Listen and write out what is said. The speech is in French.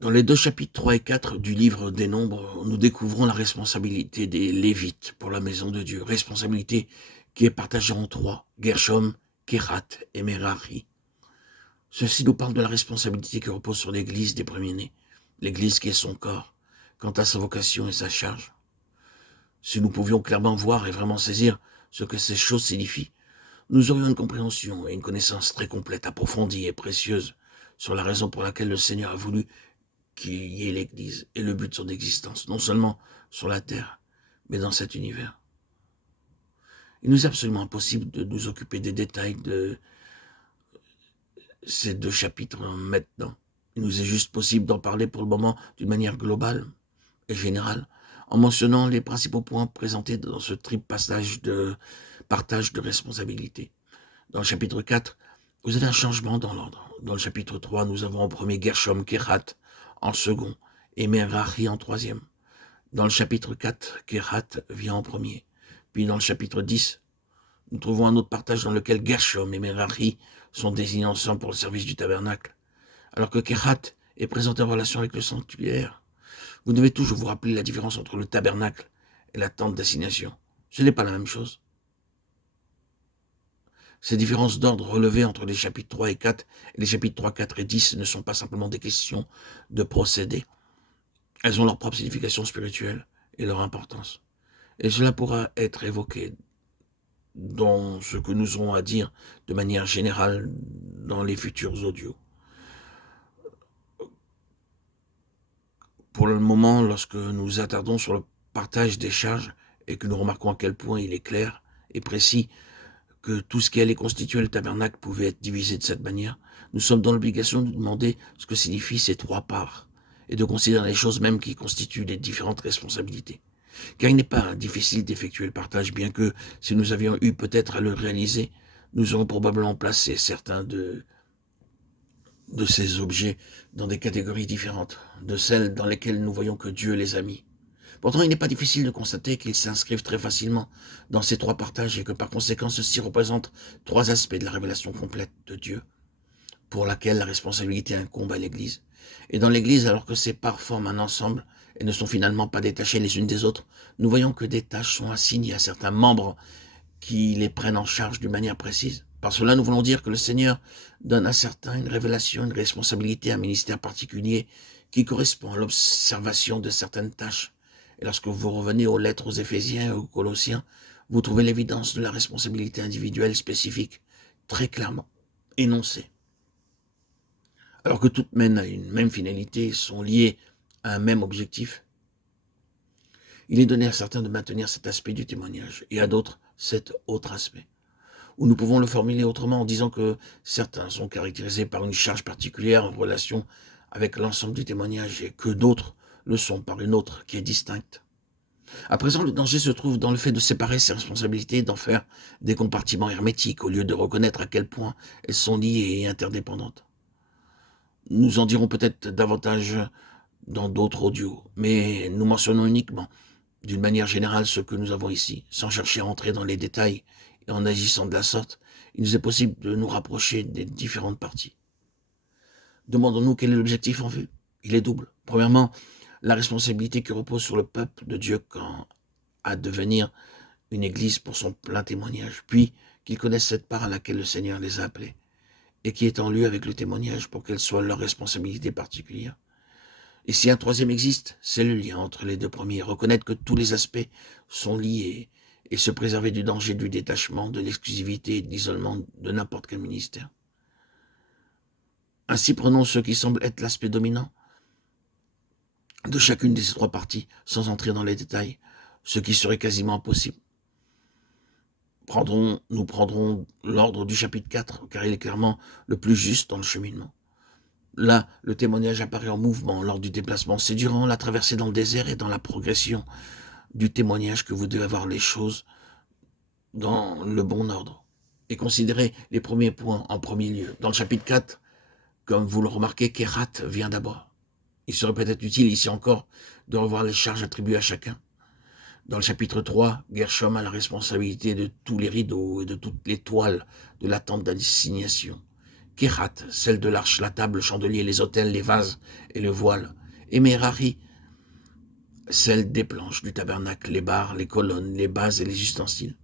Dans les 2 chapitres 3 et 4 du livre des Nombres, nous découvrons la responsabilité des Lévites pour la maison de Dieu. Responsabilité qui est partagée en 3, Gershom, Kehath et Merari. Ceci nous parle de la responsabilité qui repose sur l'Église des premiers-nés, l'Église qui est son corps, quant à sa vocation et sa charge. Si nous pouvions clairement voir et vraiment saisir ce que ces choses signifient, nous aurions une compréhension et une connaissance très complète, approfondie et précieuse sur la raison pour laquelle le Seigneur a voulu qu'il y ait l'Église et le but de son existence, non seulement sur la terre, mais dans cet univers. Il nous est absolument impossible de nous occuper des détails de ces 2 chapitres maintenant. Il nous est juste possible d'en parler pour le moment d'une manière globale et générale, en mentionnant les principaux points présentés dans ce triple passage de partage de responsabilité. Dans le chapitre 4, vous avez un changement dans l'ordre. Dans le chapitre 3, nous avons en premier Gershom, Kehath en second et Merari en troisième. Dans le chapitre 4, Kehath vient en premier. Puis dans le chapitre 10, nous trouvons un autre partage dans lequel Gershom et Merari sont désignés ensemble pour le service du tabernacle, alors que Kehath est présenté en relation avec le sanctuaire. Vous devez toujours vous rappeler la différence entre le tabernacle et la tente d'assignation. Ce n'est pas la même chose. Ces différences d'ordre relevées entre les chapitres 3 et 4 et les chapitres 3, 4 et 10 ne sont pas simplement des questions de procédés. Elles ont leur propre signification spirituelle et leur importance. Et cela pourra être évoqué dans ce que nous aurons à dire de manière générale dans les futurs audios. Pour le moment, lorsque nous attardons sur le partage des charges et que nous remarquons à quel point il est clair et précis que tout ce qui allait constituer le tabernacle pouvait être divisé de cette manière, nous sommes dans l'obligation de demander ce que signifient ces 3 parts et de considérer les choses mêmes qui constituent les différentes responsabilités. Car il n'est pas difficile d'effectuer le partage, bien que si nous avions eu peut-être à le réaliser, nous aurions probablement placé certains de ces objets dans des catégories différentes de celles dans lesquelles nous voyons que Dieu les a mis. Pourtant, il n'est pas difficile de constater qu'ils s'inscrivent très facilement dans ces 3 partages et que par conséquent, ceci représente 3 aspects de la révélation complète de Dieu, pour laquelle la responsabilité incombe à l'Église. Et dans l'Église, alors que ces parts forment un ensemble et ne sont finalement pas détachées les unes des autres, nous voyons que des tâches sont assignées à certains membres qui les prennent en charge d'une manière précise. Par cela, nous voulons dire que le Seigneur donne à certains une révélation, une responsabilité, un ministère particulier qui correspond à l'observation de certaines tâches. Et lorsque vous revenez aux lettres aux Éphésiens et aux Colossiens, vous trouvez l'évidence de la responsabilité individuelle spécifique, très clairement énoncée. Alors que toutes mènent à une même finalité, sont liées à un même objectif, il est donné à certains de maintenir cet aspect du témoignage et à d'autres cet autre aspect. Ou nous pouvons le formuler autrement en disant que certains sont caractérisés par une charge particulière en relation avec l'ensemble du témoignage et que d'autres le sont par une autre qui est distincte. À présent, le danger se trouve dans le fait de séparer ces responsabilités et d'en faire des compartiments hermétiques au lieu de reconnaître à quel point elles sont liées et interdépendantes. Nous en dirons peut-être davantage dans d'autres audios, mais nous mentionnons uniquement d'une manière générale ce que nous avons ici, sans chercher à entrer dans les détails et en agissant de la sorte, il nous est possible de nous rapprocher des différentes parties. Demandons-nous quel est l'objectif en vue. Il est double. Premièrement, la responsabilité qui repose sur le peuple de Dieu quant à devenir une église pour son plein témoignage, puis qu'ils connaissent cette part à laquelle le Seigneur les a appelés, et qui est en lieu avec le témoignage pour qu'elle soit leur responsabilité particulière. Et si un troisième existe, c'est le lien entre les 2 premiers, reconnaître que tous les aspects sont liés et se préserver du danger du détachement, de l'exclusivité et de l'isolement de n'importe quel ministère. Ainsi, prenons ce qui semble être l'aspect dominant de chacune de ces 3 parties, sans entrer dans les détails, ce qui serait quasiment impossible. Nous prendrons l'ordre du chapitre 4, car il est clairement le plus juste dans le cheminement. Là, le témoignage apparaît en mouvement lors du déplacement. C'est durant la traversée dans le désert et dans la progression du témoignage que vous devez avoir les choses dans le bon ordre et considérer les premiers points en premier lieu. Dans le chapitre 4, comme vous le remarquez, Kehath vient d'abord. Il serait peut-être utile ici encore de revoir les charges attribuées à chacun. Dans le chapitre 3, Gershom a la responsabilité de tous les rideaux et de toutes les toiles de la tente d'assignation. Kehat, celle de l'arche, la table, le chandelier, les autels, les vases et le voile. Et Merari, celle des planches du tabernacle, les barres, les colonnes, les bases et les ustensiles.